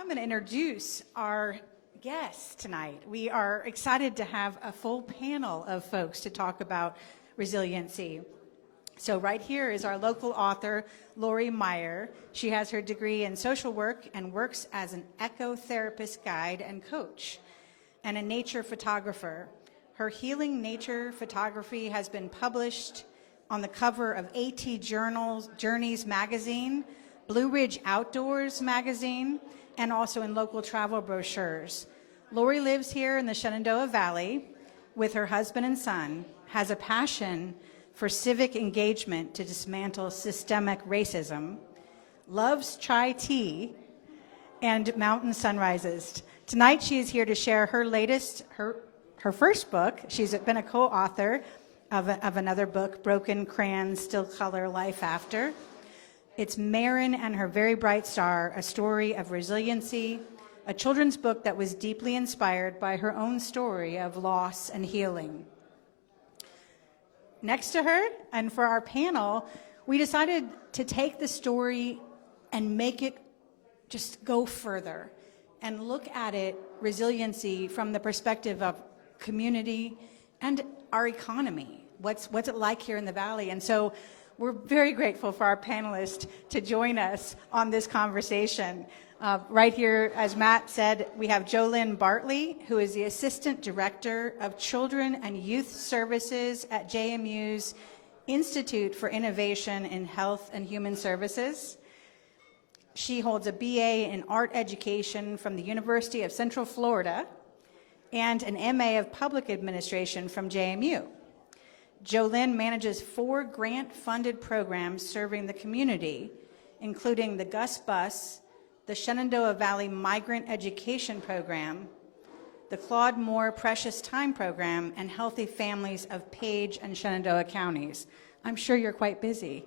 I'm going to introduce our guests tonight. We are excited to have a full panel of folks to talk about resiliency. So right here is our local author, Lori Meyer. She has her degree in social work and works as an ecotherapist guide and coach, and a nature photographer. Her healing nature photography has been published on the cover of AT Journeys magazine, Blue Ridge Outdoors magazine, and also in local travel brochures. Lori lives here in the Shenandoah Valley with her husband and son, has a passion for civic engagement to dismantle systemic racism, loves chai tea, and mountain sunrises. Tonight she is here to share her latest, her first book. She's been a co-author of another book, Broken Crayons, Still Color, Life After. It's MERIN and Her Very Bright Star, a story of resiliency, a children's book that was deeply inspired by her own story of loss and healing. Next to her, and for our panel, we decided to take the story and make it just go further and look at it, resiliency, from the perspective of community and our economy. What's it like here in the Valley? And so we're very grateful for our panelists to join us on this conversation. Right here, as Matt said, we have Jolyn Bartley, who is the Assistant Director of Children and Youth Services at JMU's Institute for Innovation in Health and Human Services. She holds a BA in Art Education from the University of Central Florida and an MA of Public Administration from JMU. Jolynne manages 4 grant-funded programs serving the community, including the Gus Bus, the Shenandoah Valley Migrant Education Program, the Claude Moore Precious Time Program, and Healthy Families of Page and Shenandoah counties. I'm sure you're quite busy.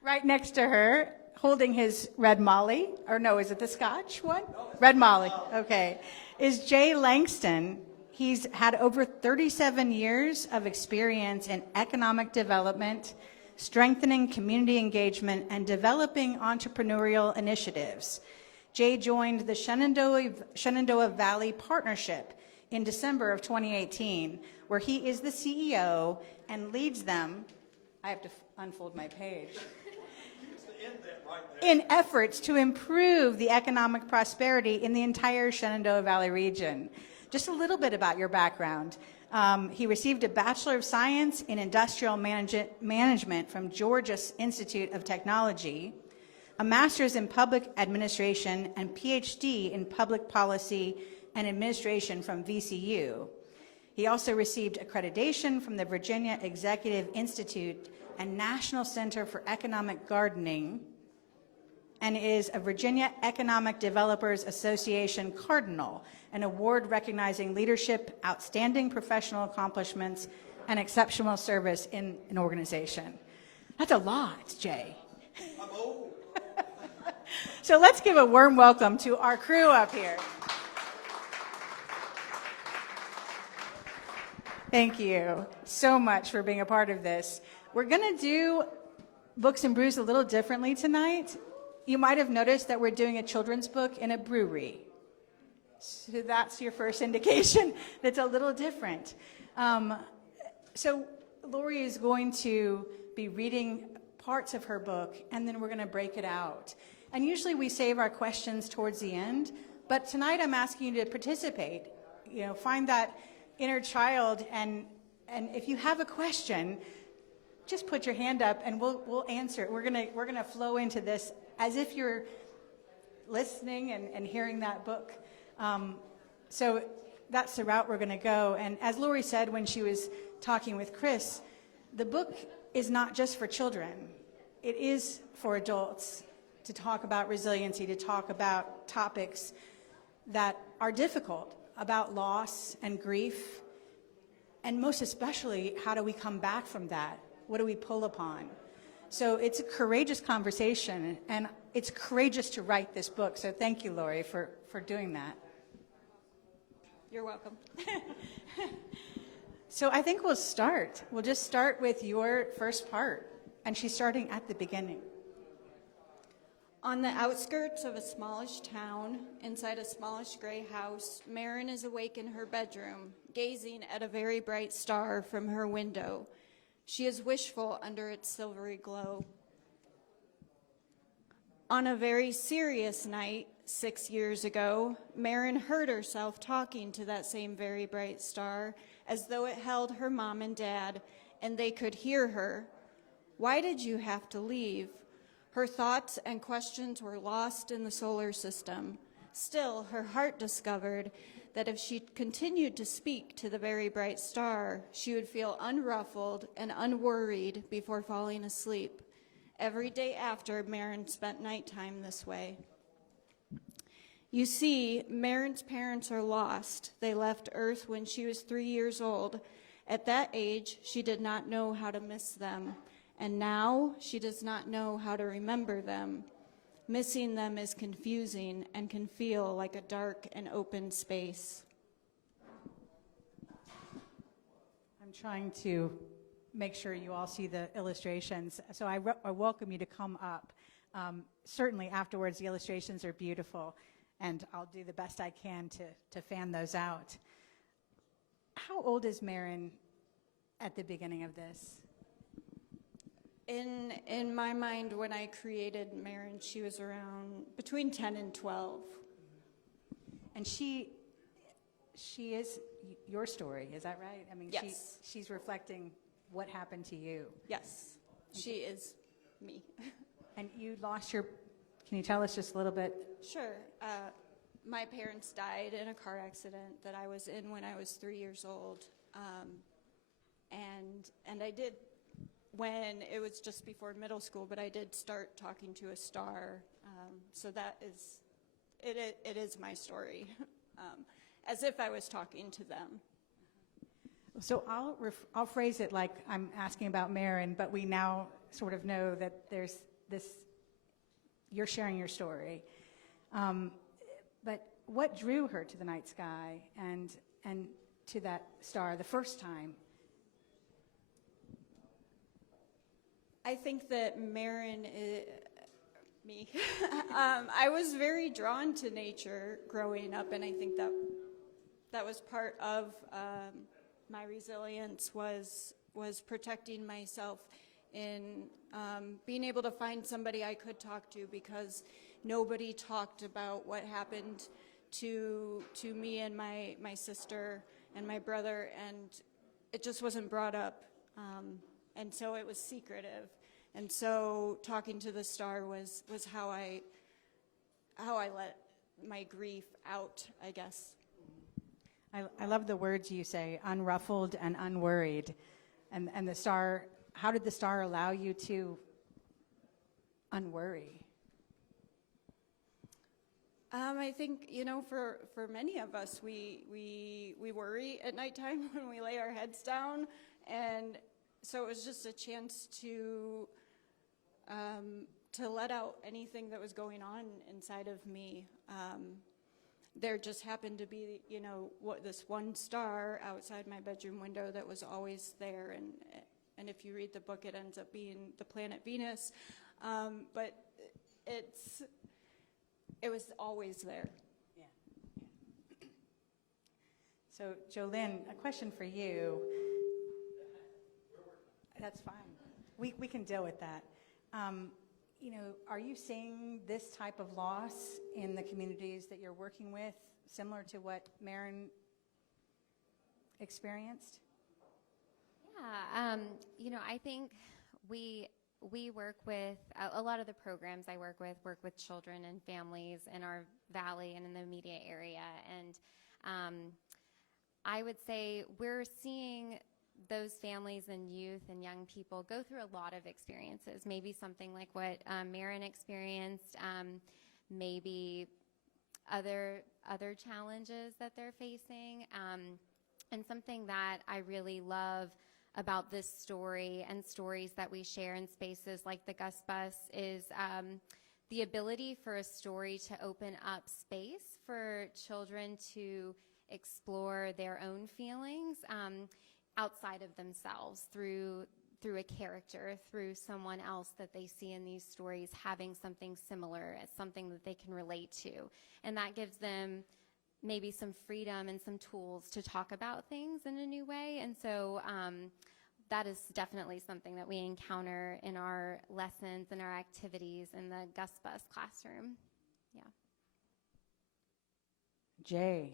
Right next to her, holding his Red Molly, or no, is it the Scotch one? Red Molly, okay, is Jay Langston. He's had over 37 years of experience in economic development, strengthening community engagement, and developing entrepreneurial initiatives. Jay joined the Shenandoah Valley Partnership in December of 2018, where he is the CEO and leads them, I have to unfold my page, in efforts to improve the economic prosperity in the entire Shenandoah Valley region. Just a little bit about your background. He received a Bachelor of Science in Industrial Management from Georgia Institute of Technology, a Master's in Public Administration, and Ph.D. in Public Policy and Administration from VCU. He also received accreditation from the Virginia Executive Institute and National Center for Economic Gardening, and is a Virginia Economic Developers Association Cardinal, an award recognizing leadership, outstanding professional accomplishments, and exceptional service in an organization. That's a lot, Jay. I'm old. So let's give a warm welcome to our crew up here. Thank you so much for being a part of this. We're going to do Books and Brews a little differently tonight. You might have noticed that we're doing a children's book in a brewery. So that's your first indication that's a little different. So Lori is going to be reading parts of her book, and then we're going to break it out. And usually we save our questions towards the end, but tonight I'm asking you to participate. You know, find that inner child, and if you have a question, just put your hand up and we'll answer it. We're gonna flow into this as if you're listening and hearing that book. So that's the route we're going to go. And as Lori said when she was talking with Chris, the book is not just for children. It is for adults to talk about resiliency, to talk about topics that are difficult, about loss and grief, and most especially, how do we come back from that? What do we pull upon? So it's a courageous conversation, and it's courageous to write this book. So thank you, Lori, for doing that. You're welcome. So I think we'll start. We'll just start with your first part. And she's starting at the beginning. On the outskirts of a smallish town, inside a smallish gray house, MERIN is awake in her bedroom, gazing at a very bright star from her window. She is wishful under its silvery glow. On a very serious night, 6 years ago, MERIN heard herself talking to that same very bright star, as though it held her mom and dad, and they could hear her. Why did you have to leave? Her thoughts and questions were lost in the solar system. Still, her heart discovered that if she continued to speak to the very bright star, she would feel unruffled and unworried before falling asleep. Every day after, MERIN spent nighttime this way. You see, MERIN's parents are lost. They left Earth when she was 3 years old. At that age, she did not know how to miss them. And now she does not know how to remember them. Missing them is confusing and can feel like a dark and open space. I'm trying to make sure you all see the illustrations. So I welcome you to come up. Certainly afterwards, the illustrations are beautiful, and I'll do the best I can to fan those out. How old is MERIN at the beginning of this? In my mind, when I created MERIN, she was around between 10 and 12. And she is your story, is that right? I mean, yes. She's reflecting what happened to you. Yes, she is me. And you lost your, can you tell us just a little bit? Sure. My parents died in a car accident that I was in when I was 3 years old. And I did, when it was just before middle school, but I did start talking to a star. So that is, it is my story, as if I was talking to them. So I'll phrase it like I'm asking about MERIN, but we now sort of know that there's this, you're sharing your story. But what drew her to the night sky and to that star the first time? I think that MERIN is me. I was very drawn to nature growing up, and I think that was part of my resilience was protecting myself in being able to find somebody I could talk to, because nobody talked about what happened to me and my sister and my brother, and it just wasn't brought up. And so it was secretive. And so talking to the star was how I let my grief out, I guess. I love the words you say, unruffled and unworried. And the star, how did the star allow you to unworry? I think, for many of us, we worry at nighttime when we lay our heads down. And so it was just a chance to let out anything that was going on inside of me. There just happened to be, this one star outside my bedroom window that was always there, and if you read the book, it ends up being the planet Venus, but it was always there. Yeah. So, Jolynne, a question for you. That's fine. We can deal with that. Are you seeing this type of loss in the communities that you're working with, similar to what MERIN experienced? Yeah, I think we work with, a lot of the programs I work with children and families in our valley and in the immediate area. And I would say we're seeing those families and youth and young people go through a lot of experiences, maybe something like what MERIN experienced, maybe other challenges that they're facing. And something that I really love about this story and stories that we share in spaces like the Gus Bus is the ability for a story to open up space for children to explore their own feelings outside of themselves through through a character, through someone else that they see in these stories having something similar, something that they can relate to. And that gives them maybe some freedom and some tools to talk about things in a new way. And so that is definitely something that we encounter in our lessons and our activities in the Gus Bus classroom. Yeah. Jay,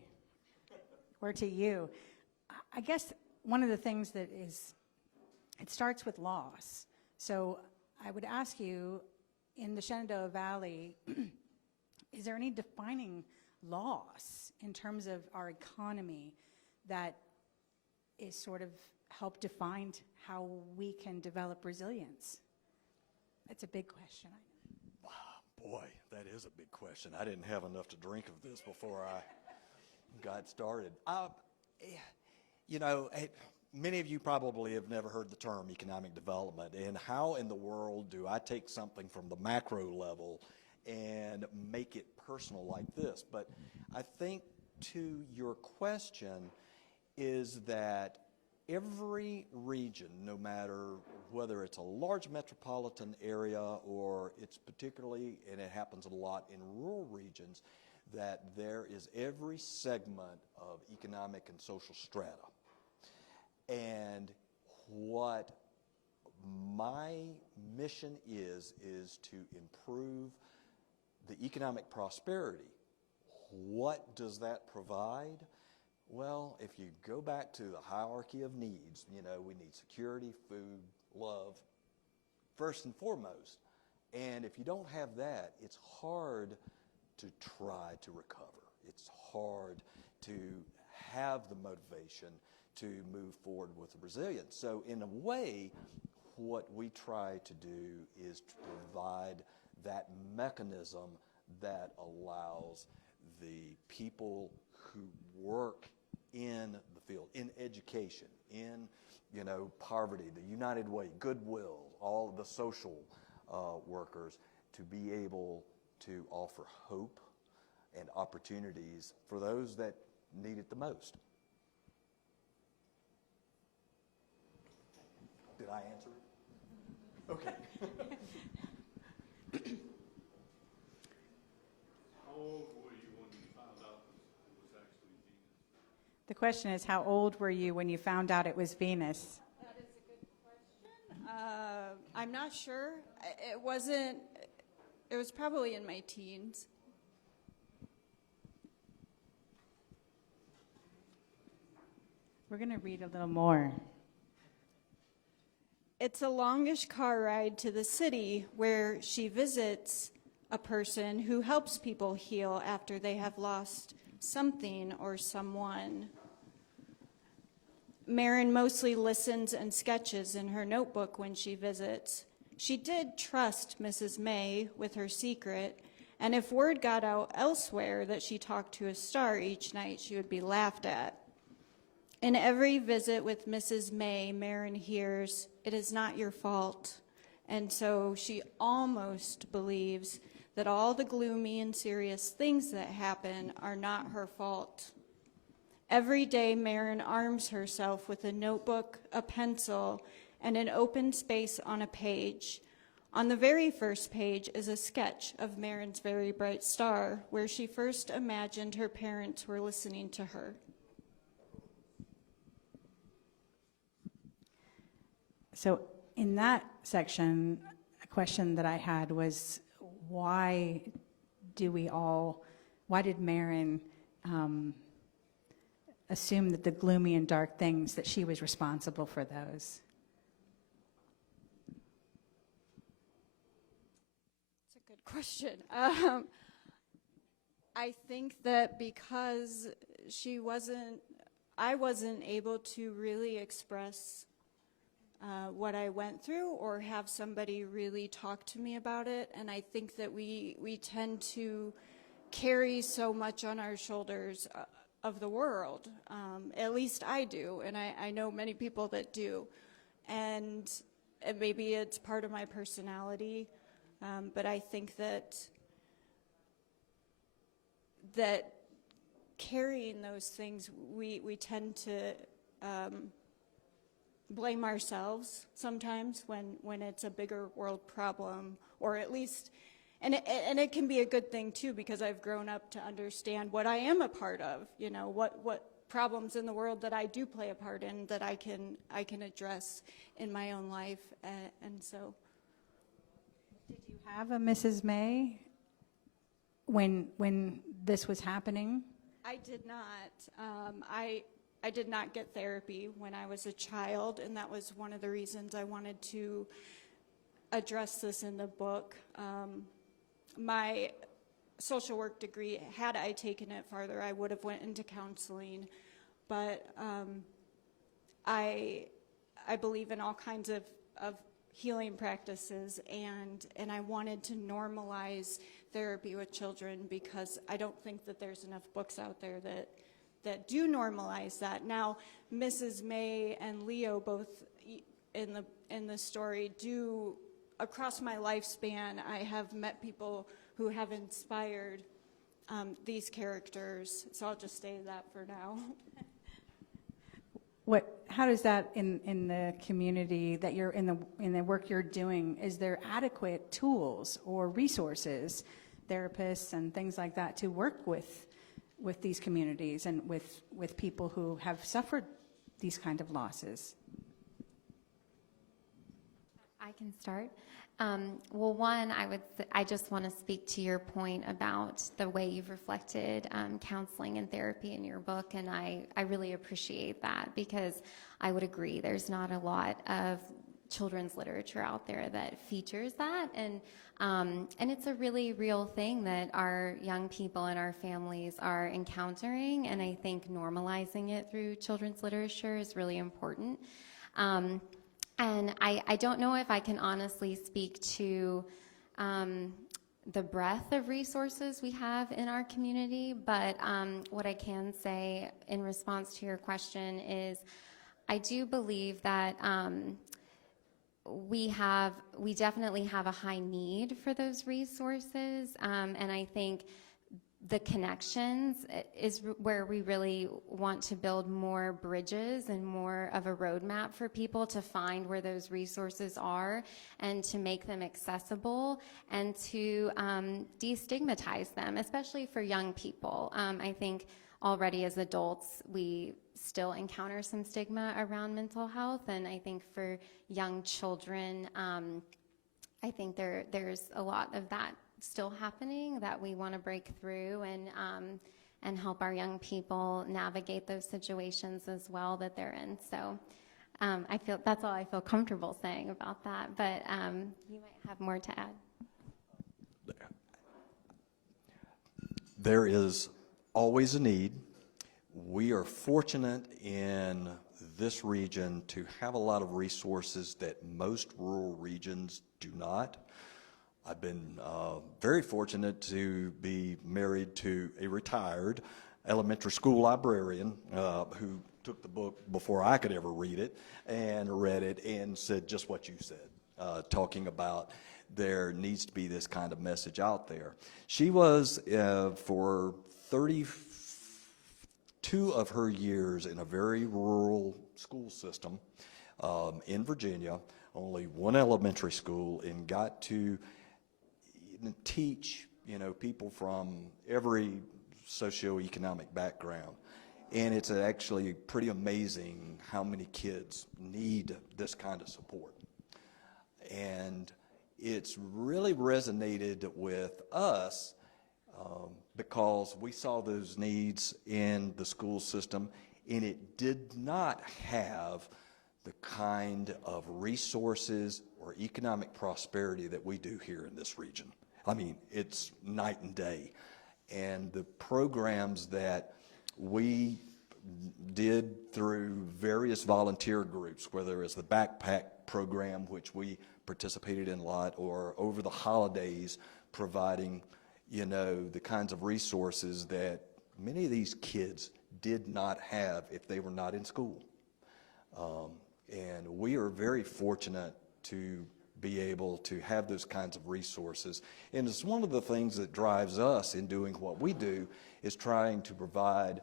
we're to you. I guess one of the things that is, it starts with loss. So I would ask you, in the Shenandoah Valley, is there any defining loss in terms of our economy that is sort of helped define how we can develop resilience? That's a big question. Boy, that is a big question. I didn't have enough to drink of this before I got started. You know, many of you probably have never heard the term economic development, and how in the world do I take something from the macro level and make it personal like this? But I think to your question is that every region, no matter whether it's a large metropolitan area or it's particularly, and it happens a lot in rural regions, that there is every segment of economic and social strata. And what my mission is to improve the economic prosperity. What does that provide? Well, if you go back to the hierarchy of needs, you know, we need security, food, love, first and foremost. And if you don't have that, it's hard to try to recover. It's hard to have the motivation to move forward with resilience. So in a way, what we try to do is to provide that mechanism that allows the people who work in the field, in education, in, you know, poverty, the United Way, Goodwill, all of the social workers, to be able to offer hope and opportunities for those that need it the most. Did I answer it? Okay. How old were you when you found out it was actually Venus? The question is, how old were you when you found out it was Venus? That is a good question. I'm not sure. It was probably in my teens. We're going to read a little more. It's a longish car ride to the city where she visits a person who helps people heal after they have lost something or someone. MERIN mostly listens and sketches in her notebook when she visits. She did trust Mrs. May with her secret, and if word got out elsewhere that she talked to a star each night, she would be laughed at. In every visit with Mrs. May, MERIN hears, "It is not your fault." And so she almost believes that all the gloomy and serious things that happen are not her fault. Every day, MERIN arms herself with a notebook, a pencil, and an open space on a page. On the very first page is a sketch of MERIN's very bright star, where she first imagined her parents were listening to her. So in that section, a question that I had was, why did MERIN assume that the gloomy and dark things, that she was responsible for those? That's a good question. I think that because I wasn't able to really express what I went through or have somebody really talk to me about it. And I think that we tend to carry so much on our shoulders of the world. At least I do, and I know many people that do. And maybe it's part of my personality, but I think that carrying those things, we tend to blame ourselves sometimes when it's a bigger world problem, or at least, and it can be a good thing too, because I've grown up to understand what I am a part of, you know, what problems in the world that I do play a part in that I can address in my own life, and so. Did you have a Mrs. May when this was happening? I did not. I did not get therapy when I was a child, and that was one of the reasons I wanted to address this in the book. My social work degree, had I taken it farther, I would have went into counseling, but I believe in all kinds of healing practices, and I wanted to normalize therapy with children, because I don't think that there's enough books out there that do normalize that. Now, Mrs. May and Leo, both in the story, do, across my lifespan, I have met people who have inspired these characters, so I'll just say that for now. How does that in the community that you're in the work you're doing, is there adequate tools or resources, therapists and things like that, to work with these communities and with people who have suffered these kind of losses? I can start. Well, one, I just want to speak to your point about the way you've reflected counseling and therapy in your book, and I really appreciate that, because I would agree there's not a lot of children's literature out there that features that, and it's a really real thing that our young people and our families are encountering, and I think normalizing it through children's literature is really important. And I don't know if I can honestly speak to the breadth of resources we have in our community, but what I can say in response to your question is I do believe that we definitely have a high need for those resources, and I think the connections is where we really want to build more bridges and more of a roadmap for people to find where those resources are and to make them accessible and to destigmatize them, especially for young people. I think already as adults, we still encounter some stigma around mental health, and I think for young children, I think there's a lot of that still happening that we want to break through and help our young people navigate those situations as well that they're in. So I feel that's all I feel comfortable saying about that, but you might have more to add. There is always a need. We are fortunate in this region to have a lot of resources that most rural regions do not. I've been very fortunate to be married to a retired elementary school librarian who took the book before I could ever read it and read it and said just what you said, talking about there needs to be this kind of message out there. She was, for 32 of her years, in a very rural school system in Virginia, only one elementary school, and got to teach, people from every socioeconomic background. And it's actually pretty amazing how many kids need this kind of support. And it's really resonated with us because we saw those needs in the school system, and it did not have the kind of resources or economic prosperity that we do here in this region. I mean, it's night and day. And the programs that we did through various volunteer groups, whether it's the backpack program, which we participated in a lot, or over the holidays providing, the kinds of resources that many of these kids did not have if they were not in school. And we are very fortunate to be able to have those kinds of resources. And it's one of the things that drives us in doing what we do, is trying to provide,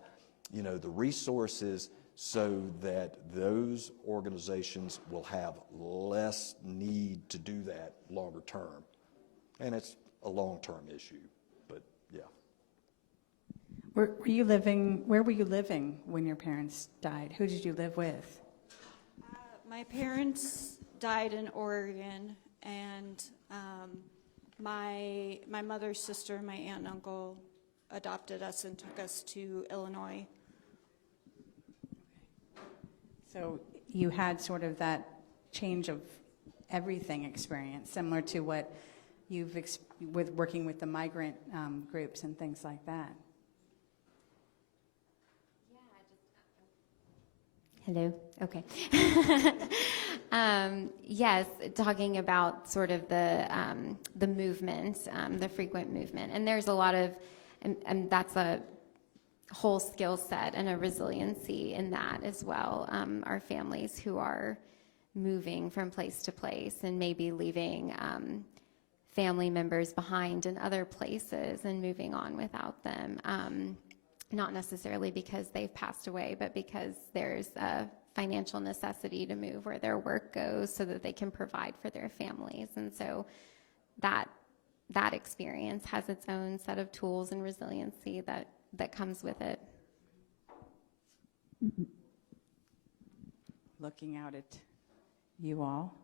the resources so that those organizations will have less need to do that longer term. And it's a long-term issue, but yeah. Where were you living when your parents died? Who did you live with? My parents died in Oregon, and my mother's sister, my aunt and uncle, adopted us and took us to Illinois. So you had sort of that change of everything experience, similar to what you've with working with the migrant groups and things like that. Hello. Okay. Yes, talking about sort of the movement, the frequent movement, and there's a lot of, and that's a whole skill set and a resiliency in that as well. Our families who are moving from place to place and maybe leaving family members behind in other places and moving on without them. Not necessarily because they've passed away, but because there's a financial necessity to move where their work goes so that they can provide for their families. And so that experience has its own set of tools and resiliency that comes with it. Looking out at you all.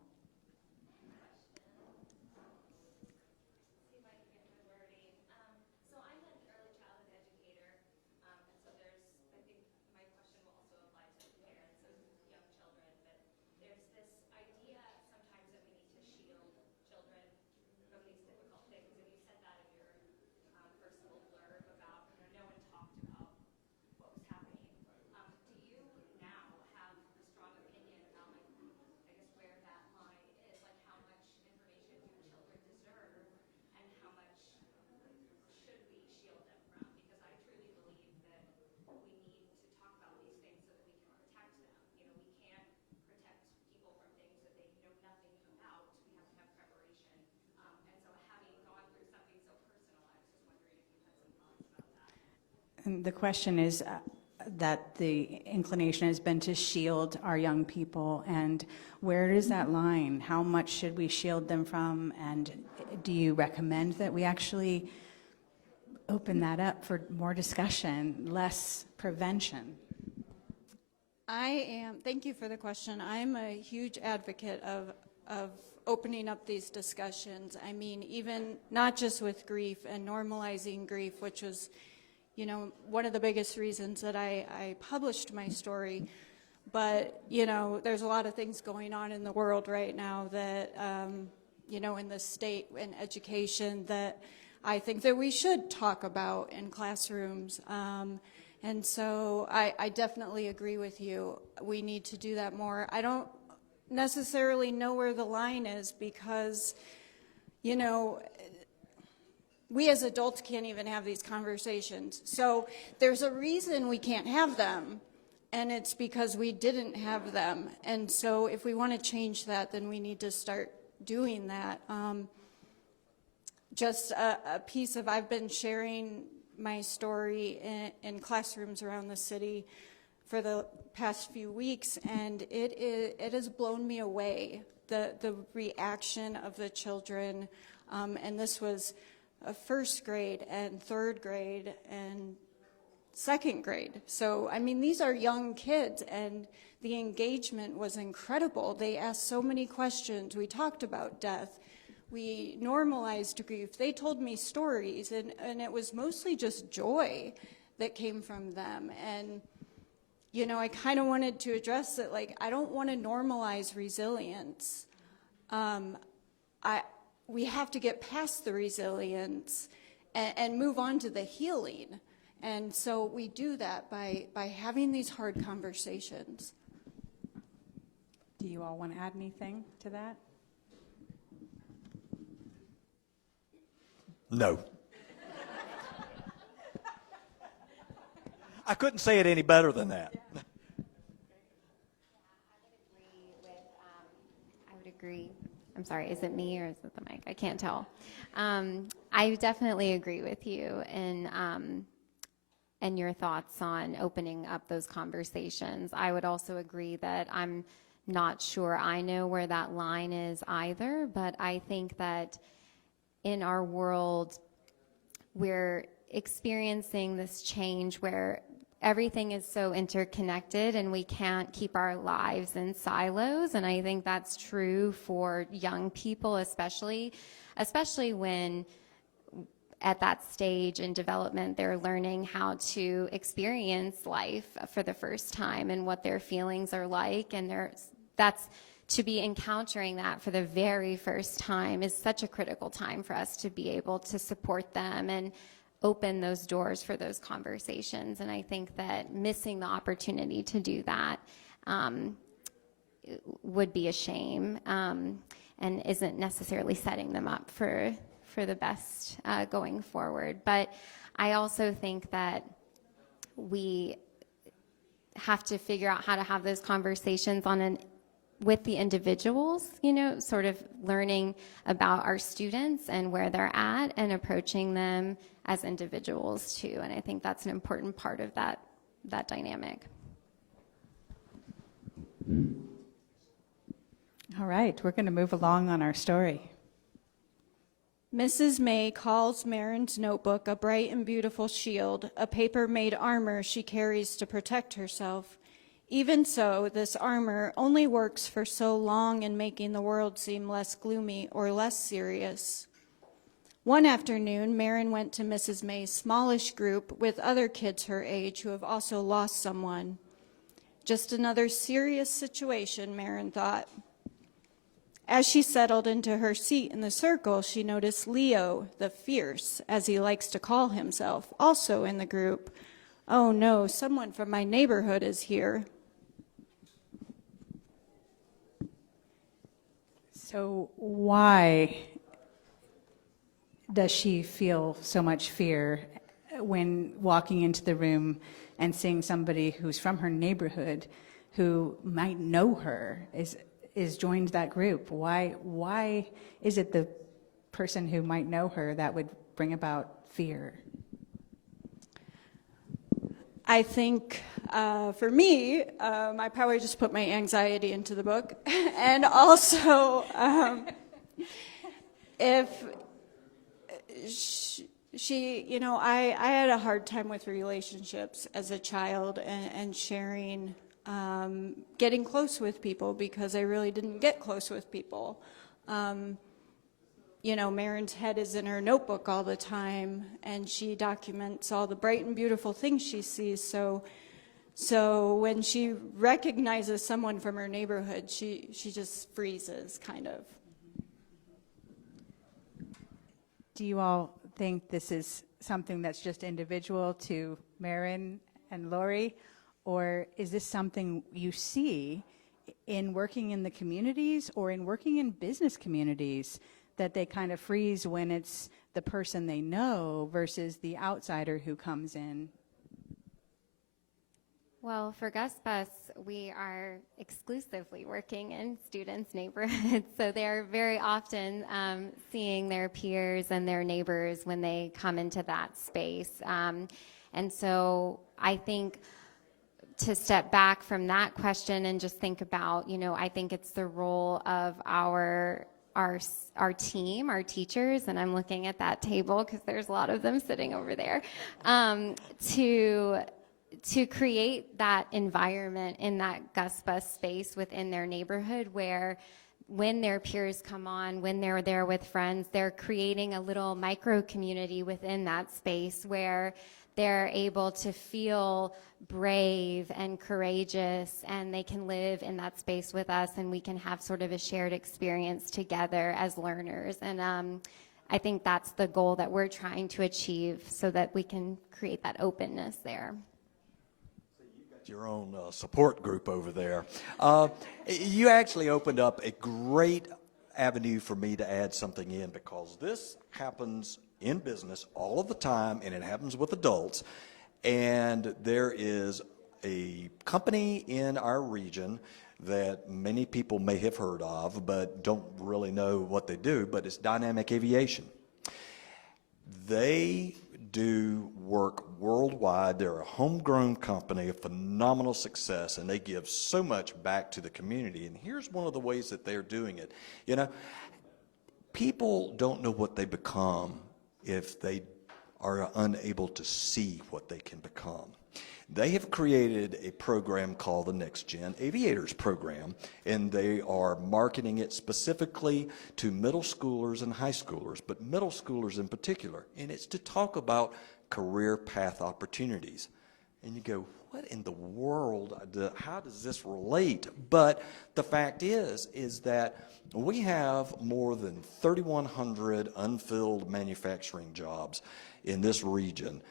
And the question is that the inclination has been to shield our young people, and where is that line? How much should we shield them from, and do you recommend that we actually open that up for more discussion, less prevention? Thank you for the question. I'm a huge advocate of opening up these discussions. I mean, even not just with grief and normalizing grief, which was, one of the biggest reasons that I published my story. But, there's a lot of things going on in the world right now that, in the state and education that I think that we should talk about in classrooms. And so I definitely agree with you. We need to do that more. I don't necessarily know where the line is because, we as adults can't even have these conversations. So there's a reason we can't have them, and it's because we didn't have them. And so if we want to change that, then we need to start doing that. Just a piece of, I've been sharing my story in classrooms around the city for the past few weeks, and it has blown me away, the reaction of the children. And this was first grade and third grade and second grade. So, I mean, these are young kids, and the engagement was incredible. They asked so many questions. We talked about death. We normalized grief. They told me stories, and it was mostly just joy that came from them. And, I kind of wanted to address it, like, I don't want to normalize resilience. We have to get past the resilience and move on to the healing. And so we do that by having these hard conversations. Do you all want to add anything to that? No. I couldn't say it any better than that. I would agree. I'm sorry, is it me or is it the mic? I can't tell. I definitely agree with you. And your thoughts on opening up those conversations. I would also agree that I'm not sure I know where that line is either, but I think that in our world, we're experiencing this change where everything is so interconnected and we can't keep our lives in silos. And I think that's true for young people, especially when at that stage in development, they're learning how to experience life for the first time and what their feelings are like. And that's to be encountering that for the very first time is such a critical time for us to be able to support them and open those doors for those conversations. And I think that missing the opportunity to do that would be a shame and isn't necessarily setting them up for the best going forward. But I also think that we have to figure out how to have those conversations with the individuals, sort of learning about our students and where they're at and approaching them as individuals too. And I think that's an important part of that dynamic. All right, we're going to move along on our story. Mrs. May calls MERIN's notebook a bright and beautiful shield, a paper-made armor she carries to protect herself. Even so, this armor only works for so long in making the world seem less gloomy or less serious. One afternoon, MERIN went to Mrs. May's smallish group with other kids her age who have also lost someone. Just another serious situation, MERIN thought. As she settled into her seat in the circle, she noticed Leo, the fierce, as he likes to call himself, also in the group. Oh no, someone from my neighborhood is here. So why does she feel so much fear when walking into the room and seeing somebody who's from her neighborhood who might know her is joined that group? Why is it the person who might know her that would bring about fear? I think for me, I probably just put my anxiety into the book. And also, if she, I had a hard time with relationships as a child and sharing, getting close with people because I really didn't get close with people. MERIN's head is in her notebook all the time, and she documents all the bright and beautiful things she sees. So when she recognizes someone from her neighborhood, she just freezes, kind of. Do you all think this is something that's just individual to MERIN and Lori, or is this something you see in working in the communities or in working in business communities, that they kind of freeze when it's the person they know versus the outsider who comes in? Well, for Gus Bus, we are exclusively working in students' neighborhoods, so they're very often seeing their peers and their neighbors when they come into that space. And so I think to step back from that question and just think about, I think it's the role of our team, our teachers, and I'm looking at that table because there's a lot of them sitting over there, to create that environment in that Gus Bus space within their neighborhood where when their peers come on, when they're there with friends, they're creating a little micro community within that space where they're able to feel brave and courageous, and they can live in that space with us, and we can have sort of a shared experience together as learners. And I think that's the goal that we're trying to achieve so that we can create that openness there. Your own support group over there. You actually opened up a great avenue for me to add something in, because this happens in business all of the time, and it happens with adults. And there is a company in our region that many people may have heard of but don't really know what they do, but it's Dynamic Aviation. They do work worldwide. They're a homegrown company, a phenomenal success, and they give so much back to the community. And here's one of the ways that they're doing it. You know, people don't know what they become if they are unable to see what they can become. They have created a program called the Next Gen Aviators program, and they are marketing it specifically to middle schoolers and high schoolers, but middle schoolers in particular. And it's to talk about career path opportunities. And you go, what in the world, how does this relate? But the fact is that we have more than 3,100 unfilled manufacturing jobs in this region,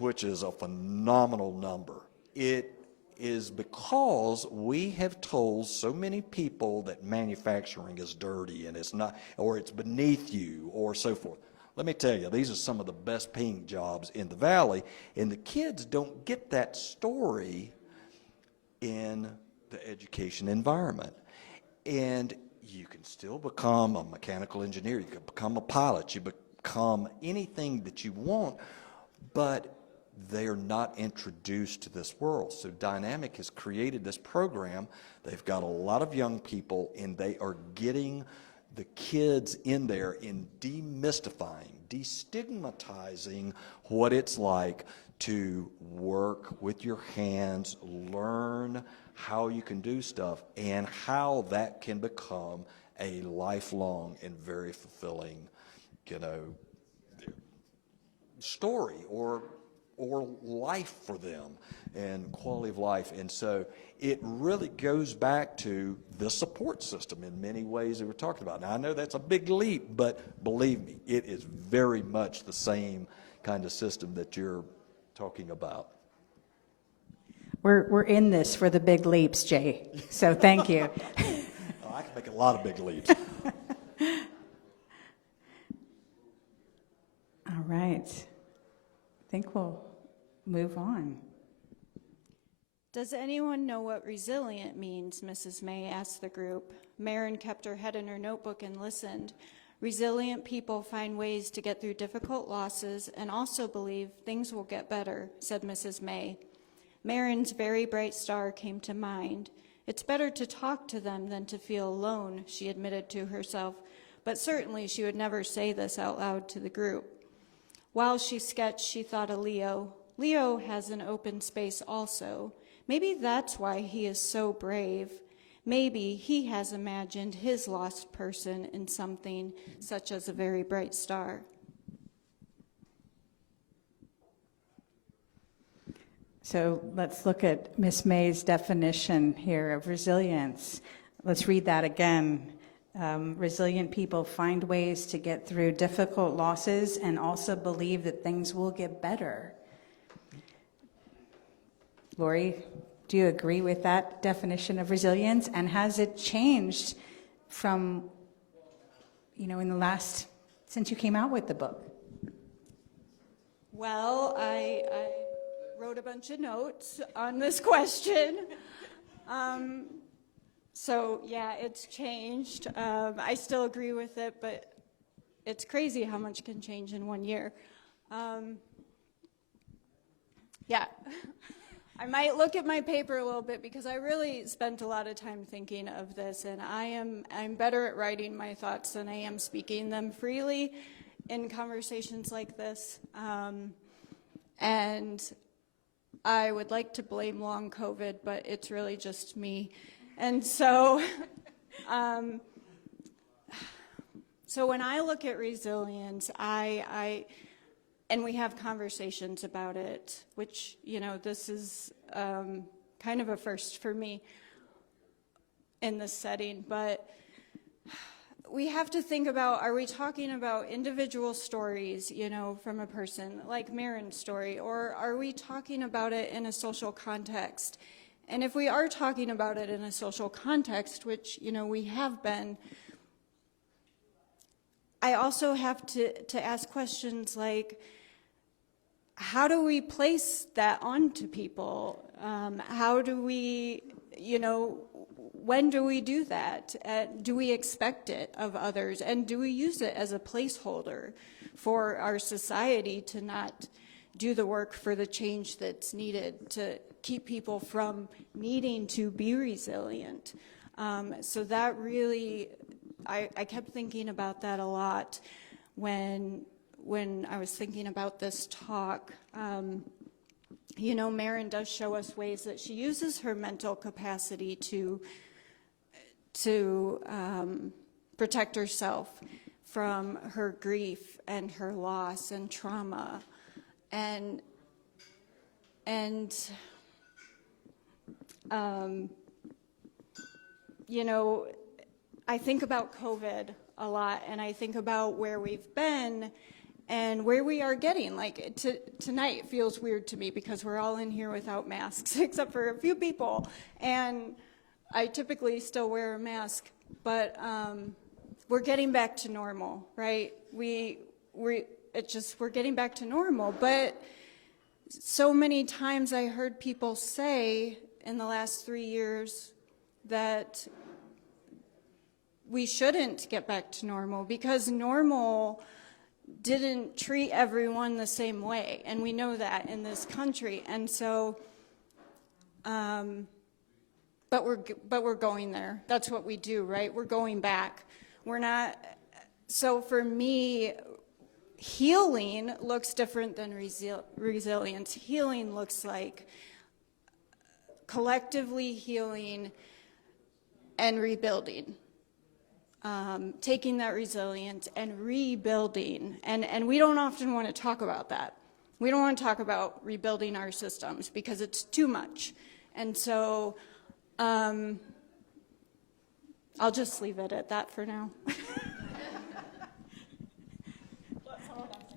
which is a phenomenal number. It is because we have told so many people that manufacturing is dirty and it's not, or it's beneath you, or so forth. Let me tell you, these are some of the best paying jobs in the valley, and the kids don't get that story in the education environment. And you can still become a mechanical engineer, you can become a pilot, you become anything that you want, but they are not introduced to this world. So Dynamic has created this program. They've got a lot of young people, and they are getting the kids in there in demystifying, destigmatizing what it's like to work with your hands, learn how you can do stuff, and how that can become a lifelong and very fulfilling, story or life for them, and quality of life. And so it really goes back to the support system in many ways that we're talking about. Now, I know that's a big leap, but believe me, it is very much the same kind of system that you're talking about. We're in this for the big leaps, Jay. So thank you. Oh, I can make a lot of big leaps. All right. I think we'll move on. Does anyone know what resilient means, Mrs. May asked the group. MERIN kept her head in her notebook and listened. Resilient people find ways to get through difficult losses and also believe things will get better, said Mrs. May. MERIN's very bright star came to mind. It's better to talk to them than to feel alone, she admitted to herself, but certainly she would never say this out loud to the group. While she sketched, she thought of Leo. Leo has an open space also. Maybe that's why he is so brave. Maybe he has imagined his lost person in something such as a very bright star. So let's look at Miss May's definition here of resilience. Let's read that again. Resilient people find ways to get through difficult losses and also believe that things will get better. Lori, do you agree with that definition of resilience? And has it changed from, in the last, since you came out with the book? Well, I wrote a bunch of notes on this question. So, yeah, it's changed. I still agree with it, but it's crazy how much can change in 1 year. Yeah. I might look at my paper a little bit because I really spent a lot of time thinking of this, and I'm better at writing my thoughts than I am speaking them freely in conversations like this. And I would like to blame long COVID, but it's really just me. And so, so when I look at resilience, and we have conversations about it, which, this is kind of a first for me in this setting, but we have to think about, are we talking about individual stories, from a person like MERIN's story, or are we talking about it in a social context? And if we are talking about it in a social context, which, we have been, I also have to ask questions like, how do we place that onto people? How do we, when do we do that? Do we expect it of others? And do we use it as a placeholder? for our society to not do the work for the change that's needed to keep people from needing to be resilient. So that really, I kept thinking about that a lot when I was thinking about this talk. You know, MERIN does show us ways that she uses her mental capacity to protect herself from her grief and her loss and trauma. And you know, I think about COVID a lot, and I think about where we've been and where we are getting. Like tonight feels weird to me because we're all in here without masks, except for a few people. And I typically still wear a mask, but we're getting back to normal, right? We're getting back to normal. But so many times I heard people say in the last 3 years that we shouldn't get back to normal because normal didn't treat everyone the same way, and we know that in this country. And so, but we're going there. That's what we do, right? We're going back. We're not. So for me, healing looks different than resilience. Healing looks like collectively healing and rebuilding. Taking that resilience and rebuilding. And we don't often want to talk about that. We don't want to talk about rebuilding our systems because it's too much. And so I'll just leave it at that for now.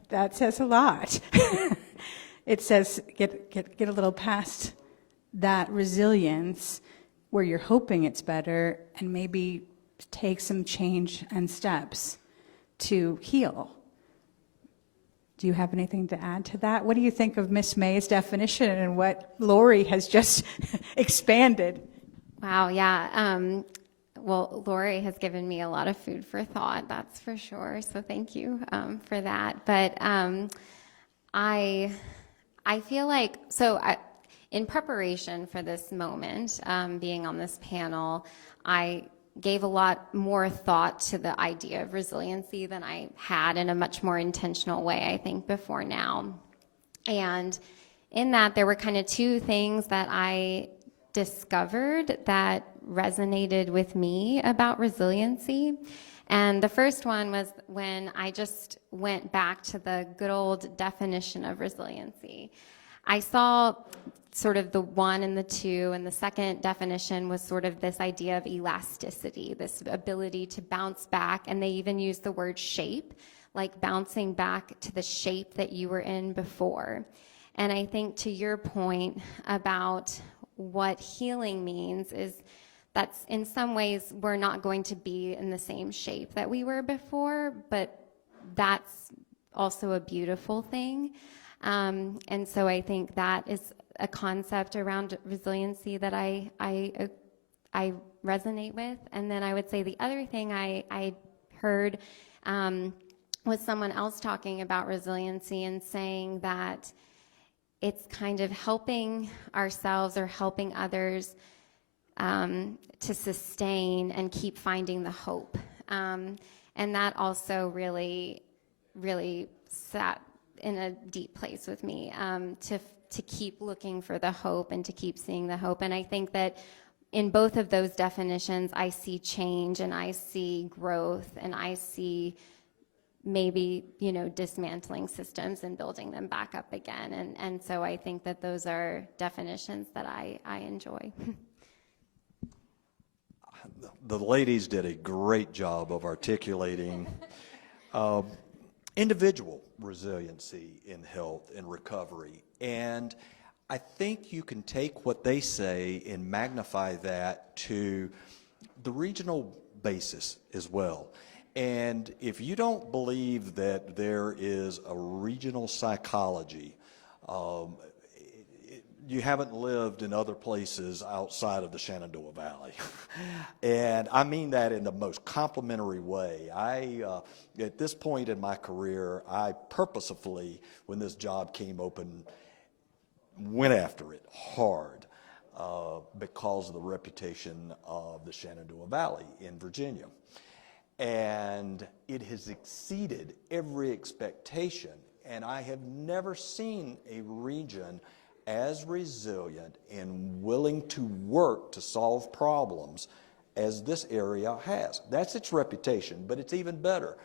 That says a lot. It says get a little past that resilience where you're hoping it's better and maybe take some change and steps to heal. Do you have anything to add to that? What do you think of Miss May's definition and what Lori has just expanded? Wow, yeah. Well, Lori has given me a lot of food for thought, that's for sure. So thank you for that. But I feel like, in preparation for this moment, being on this panel, I gave a lot more thought to the idea of resiliency than I had in a much more intentional way, I think, before now. And in that, there were kind of two things that I discovered that resonated with me about resiliency. And the first one was when I just went back to the good old definition of resiliency. I saw sort of the one and the two, and the second definition was sort of this idea of elasticity, this ability to bounce back, and they even use the word shape, like bouncing back to the shape that you were in before. And I think to your point about what healing means is that's in some ways we're not going to be in the same shape that we were before, but that's also a beautiful thing. And so I think that is a concept around resiliency that I resonate with. And then I would say the other thing I heard was someone else talking about resiliency and saying that it's kind of helping ourselves or helping others to sustain and keep finding the hope. And that also really, really sat in a deep place with me, to keep looking for the hope and to keep seeing the hope. And I think that in both of those definitions, I see change and I see growth and I see maybe, dismantling systems and building them back up again. And so I think that those are definitions that I enjoy. The ladies did a great job of articulating individual resiliency in health and recovery. And I think you can take what they say and magnify that to the regional basis as well. And if you don't believe that there is a regional psychology, you haven't lived in other places outside of the Shenandoah Valley. And I mean that in the most complimentary way. At this point in my career, I purposefully, when this job came open, went after it hard because of the reputation of the Shenandoah Valley in Virginia. And it has exceeded every expectation. And I have never seen a region as resilient and willing to work to solve problems as this area has. That's its reputation, but it's even better.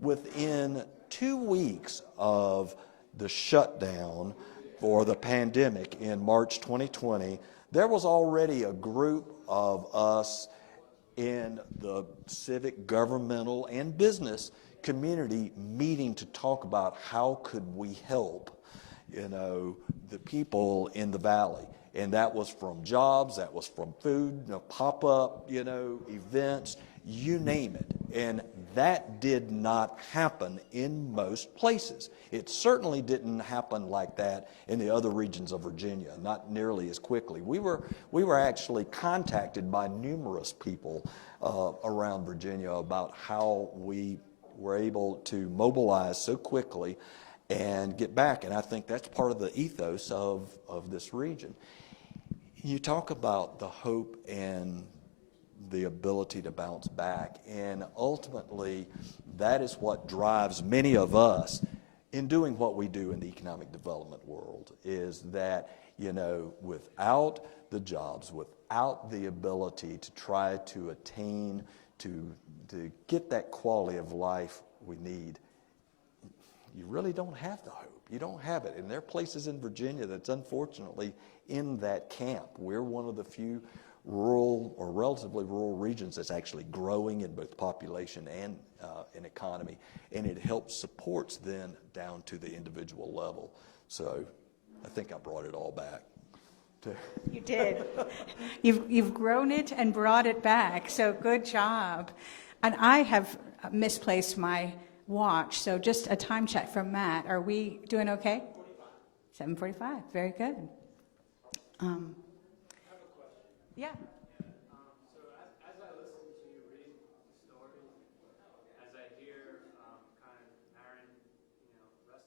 Within 2 weeks of the shutdown for the pandemic in March 2020, there was already a group of us in the civic, governmental, and business community meeting to talk about how could we help, the people in the valley. And that was from jobs, that was from food, pop-up, events, you name it. And that did not happen in most places. It certainly didn't happen like that in the other regions of Virginia, not nearly as quickly. We were actually contacted by numerous people around Virginia about how we were able to mobilize so quickly and get back. And I think that's part of the ethos of this region. You talk about the hope and the ability to bounce back, and ultimately that is what drives many of us in doing what we do in the economic development world, is that, without the jobs, without the ability to try to attain, to get that quality of life we need, you really don't have the hope. You don't have it. And there are places in Virginia that's unfortunately in that camp. We're one of the few rural or relatively rural regions that's actually growing in both population and in economy, and it helps supports then down to the individual level. So I think I brought it all back. You did. You've grown it and brought it back, so good job. And I have misplaced my watch, so just a time check from Matt. Are we doing okay? 7:45. Very good. Yeah. So as I listen to you read the story, as I hear kind of Marin, wrestle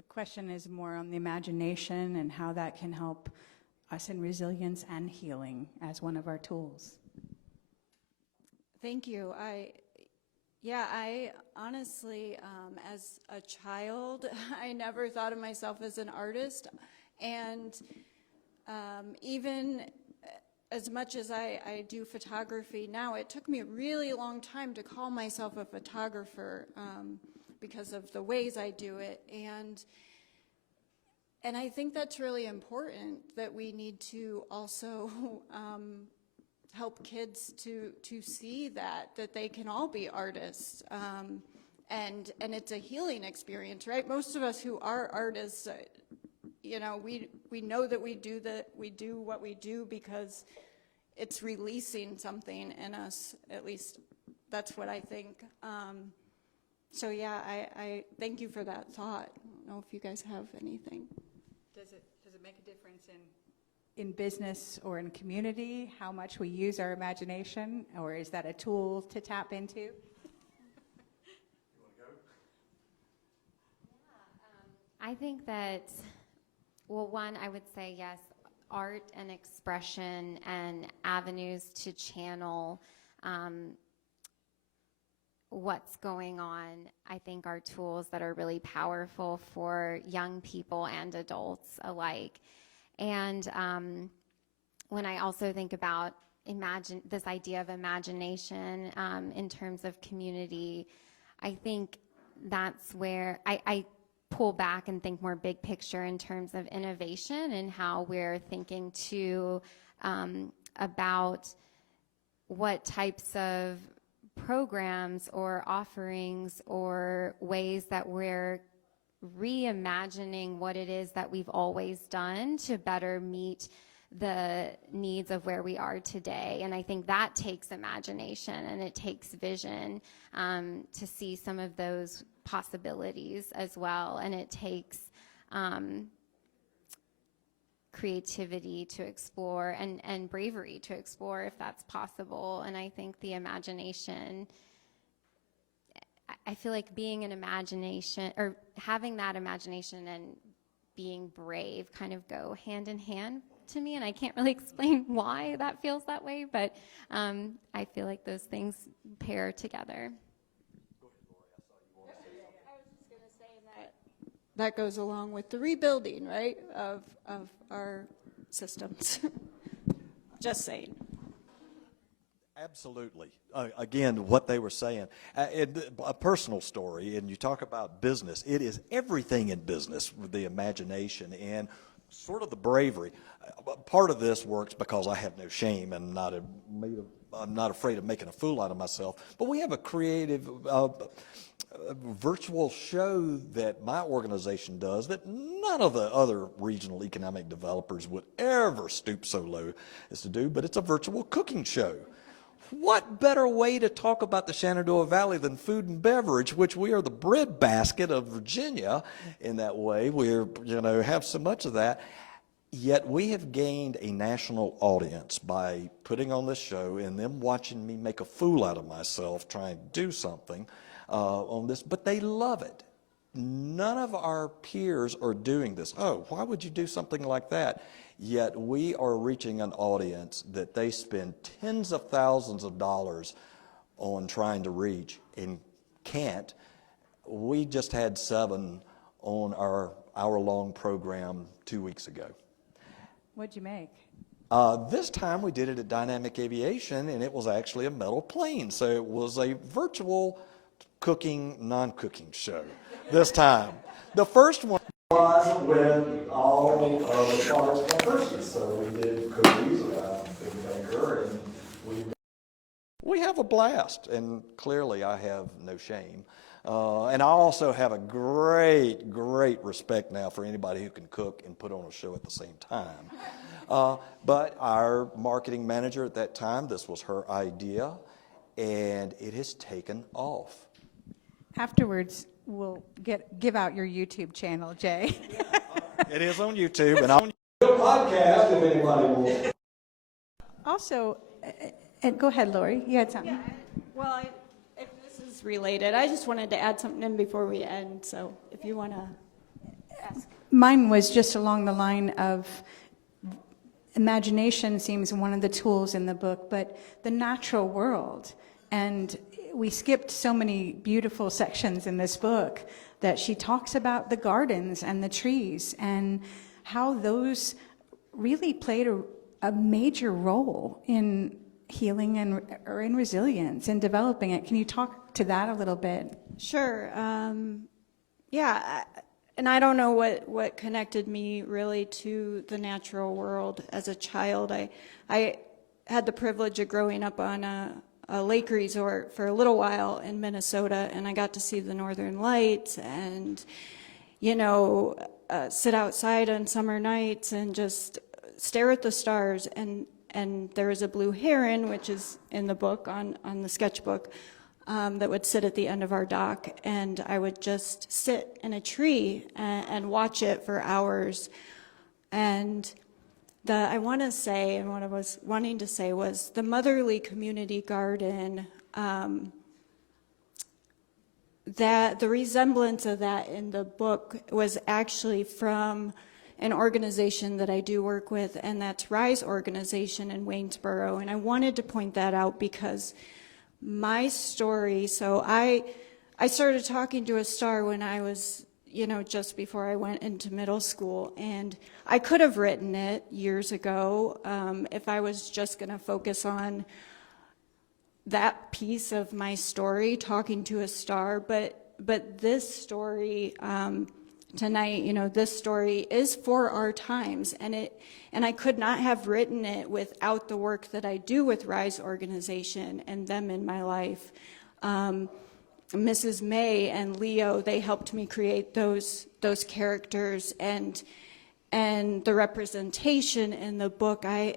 The question is more on the imagination and how that can help us in resilience and healing as one of our tools. Thank you. I honestly, as a child, I never thought of myself as an artist. And even as much as I do photography now, it took me a really long time to call myself a photographer because of the ways I do it. And I think that's really important, that we need to also help kids to see that they can all be artists, and it's a healing experience, right? Most of us who are artists, we know that we do what we do because it's releasing something in us. At least that's what I think. So yeah, I thank you for that thought. I don't know if you guys have anything. Does it make a difference in business or in community, how much we use our imagination, or is that a tool to tap into? You want to go? I think that, well, one, I would say yes, art and expression and avenues to channel what's going on, I think, are tools that are really powerful for young people and adults alike. And when I also think about this idea of imagination in terms of community, I think that's where I pull back and think more big picture in terms of innovation and how we're thinking too about what types of programs or offerings or ways that we're reimagining what it is that we've always done to better meet the needs of where we are today. And I think that takes imagination and it takes vision to see some of those possibilities as well. And it takes creativity to explore and bravery to explore if that's possible. And I think the imagination, I feel like being an imagination or having that imagination and being brave kind of go hand in hand to me, and I can't really explain why that feels that way, but I feel like those things pair together. I was just going to say that goes along with the rebuilding, right, of our systems. Just saying. Absolutely. Again, what they were saying, a personal story, and you talk about business, it is everything in business with the imagination and sort of the bravery. Part of this works because I have no shame and I'm not afraid of making a fool out of myself. But we have a creative virtual show that my organization does that none of the other regional economic developers would ever stoop so low as to do, but it's a virtual cooking show. What better way to talk about the Shenandoah Valley than food and beverage, which we are the breadbasket of Virginia in that way. We're, have so much of that. Yet we have gained a national audience by putting on this show and them watching me make a fool out of myself trying to do something on this, but they love it. None of our peers are doing this. Oh, why would you do something like that? Yet we are reaching an audience that they spend tens of thousands of dollars on trying to reach and can't. We just had 7 on our hour-long program 2 weeks ago. What'd you make? This time we did it at Dynamic Aviation, and it was actually a metal plane. So it was a virtual cooking, non-cooking show this time. The first one was with all of the products from Hershey. So we did cookies around Big Baker, and we have a blast. And clearly I have no shame. And I also have a great respect now for anybody who can cook and put on a show at the same time. But our marketing manager at that time, this was her idea, and it has taken off. Afterwards, we'll give out your YouTube channel, Jay. It is on YouTube, and on the podcast if anybody wants. Also, go ahead, Lori. You had something. Yeah, well, if this is related, I just wanted to add something in before we end, so if you want to ask. Mine was just along the line of imagination seems one of the tools in the book, but the natural world. And we skipped so many beautiful sections in this book that she talks about the gardens and the trees and how those really played a major role in healing or in resilience and developing it. Can you talk to that a little bit? Sure. Yeah, and I don't know what connected me really to the natural world as a child. I had the privilege of growing up on a lake resort for a little while in Minnesota, and I got to see the northern lights and, sit outside on summer nights and just stare at the stars. And there was a blue heron, which is in the book on the sketchbook, that would sit at the end of our dock, and I would just sit in a tree and watch it for hours. And I want to say, and what I was wanting to say was the Motherly Community Garden, that the resemblance of that in the book was actually from an organization that I do work with, and that's Rise Organization in Waynesboro. And I wanted to point that out because my story, so I started talking to a star when I was, just before I went into middle school, and I could have written it years ago if I was just going to focus on that piece of my story, talking to a star, but this story tonight, you know, this story is for our times, and I could not have written it without the work that I do with Rise organization and them in my life. Mrs. May and Leo, they helped me create those characters and the representation in the book. I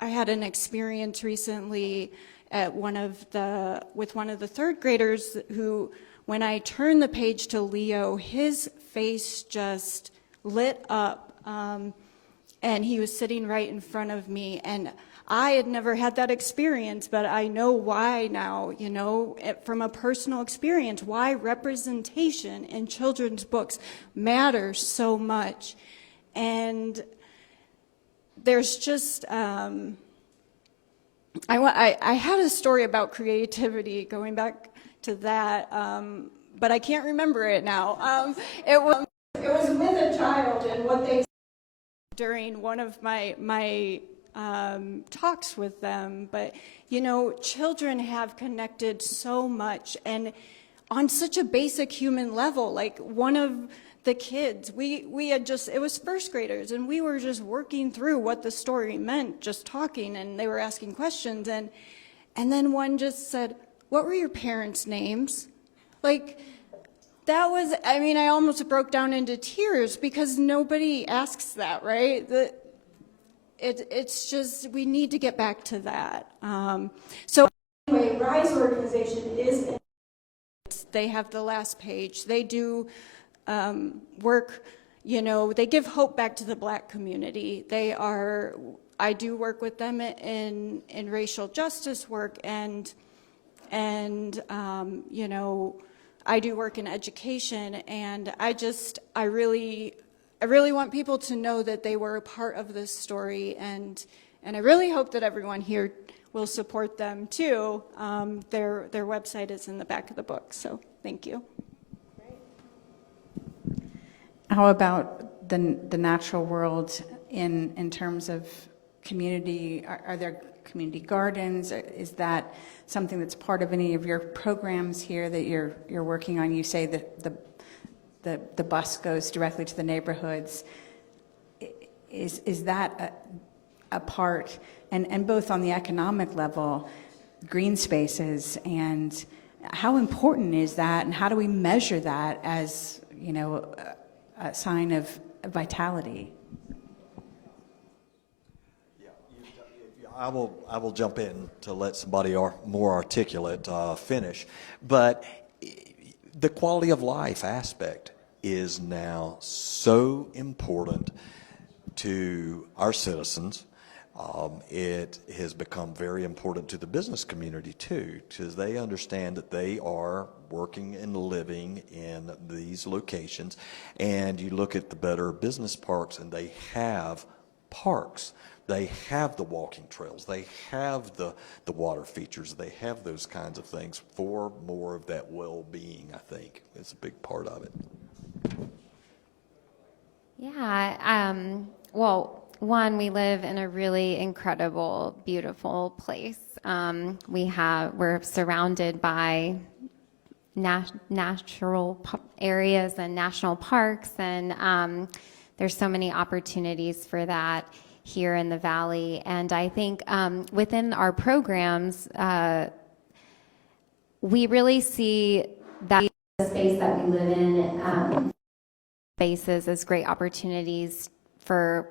had an experience recently at with one of the third graders who, when I turned the page to Leo, his face just lit up, and he was sitting right in front of me, and I had never had that experience, but I know why now, you know, from a personal experience, why representation in children's books matters so much. And there's just, I had a story about creativity, going back to that, but I can't remember it now. It was with a child, and what they during one of my talks with them. But you know, children have connected so much, and on such a basic human level. Like one of the kids, we had just, it was first graders, and we were just working through what the story meant, just talking, and they were asking questions, and then one just said, "What were your parents' names?" Like, that was, I mean, I almost broke down into tears, because nobody asks that, right? It's just, we need to get back to that. So anyway, Rise organization is, they have the last page. They do work, you know, they give hope back to the Black community. I do work with them in racial justice work, and you know, I do work in education, and I really want people to know that they were a part of this story, and I really hope that everyone here will support them too. Their website is in the back of the book, so thank you. How about the natural world in terms of community? Are there community gardens? Is that something that's part of any of your programs here that you're working on? You say that the bus goes directly to the neighborhoods. Is that a part, and both on the economic level, green spaces, and how important is that, and how do we measure that as, you know, a sign of vitality? I will jump in to let somebody more articulate finish, but the quality of life aspect is now so important to our citizens. It has become very important to the business community too, because they understand that they are working and living in these locations. And you look at the better business parks, and they have parks. They have the walking trails. They have the water features. They have those kinds of things for more of that well-being, I think. It's a big part of it. Yeah. Well, one, we live in a really incredible, beautiful place. We're surrounded by natural areas and national parks, and there's so many opportunities for that here in the Valley. And I think within our programs, we really see that the space that we live in, spaces as great opportunities for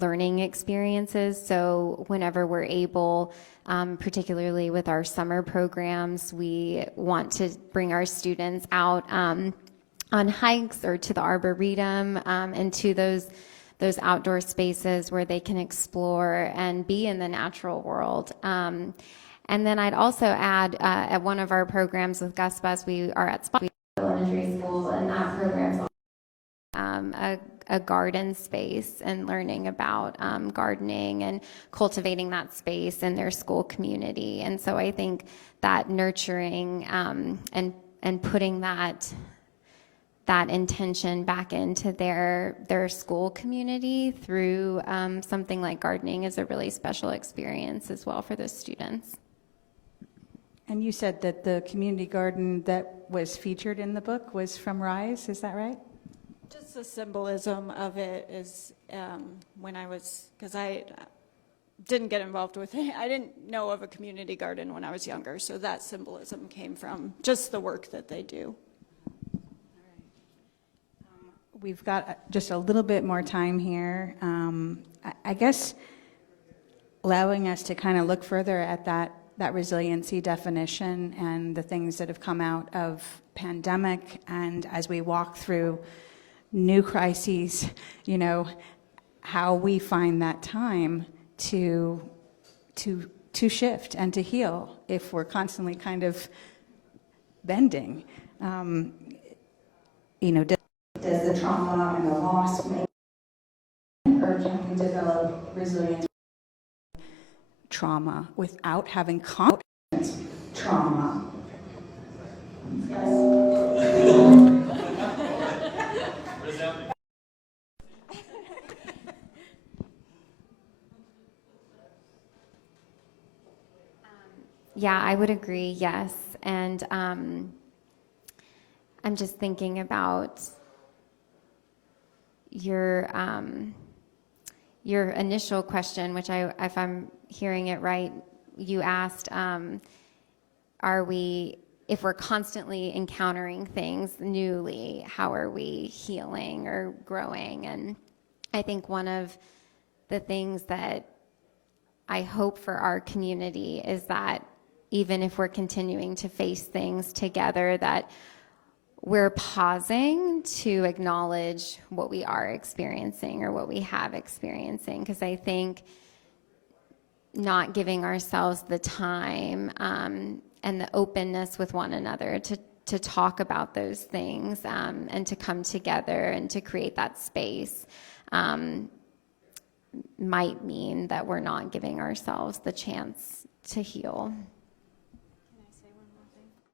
learning experiences. So whenever we're able, particularly with our summer programs, we want to bring our students out on hikes or to the Arboretum, and to those outdoor spaces where they can explore and be in the natural world. And then I'd also add, at one of our programs with Gus Bus, we are at Elementary School, and that program's a garden space, and learning about gardening and cultivating that space in their school community. And so I think that nurturing and putting that intention back into their school community through something like gardening is a really special experience as well for the students. And you said that the community garden that was featured in the book was from Rise, is that right? Just Just the symbolism of it is when I was, because I didn't get involved with it. I didn't know of a community garden when I was younger, so that symbolism came from just the work that they do. We've got just a little bit more time here. I guess allowing us to kind of look further at that resiliency definition and the things that have come out of pandemic, and as we walk through new crises, you know, how we find that time to shift and to heal if we're constantly kind of bending. You know, does the trauma and the loss make urgently develop resilience? Trauma without having confidence. Trauma. Yeah, I would agree, yes. And I'm just thinking about your initial question, which if I'm hearing it right, you asked, if we're constantly encountering things newly, how are we healing or growing? And I think one of the things that I hope for our community is that even if we're continuing to face things together, that we're pausing to acknowledge what we are experiencing or what we have experiencing. Because I think not giving ourselves the time and the openness with one another to talk about those things and to come together and to create that space might mean that we're not giving ourselves the chance to heal.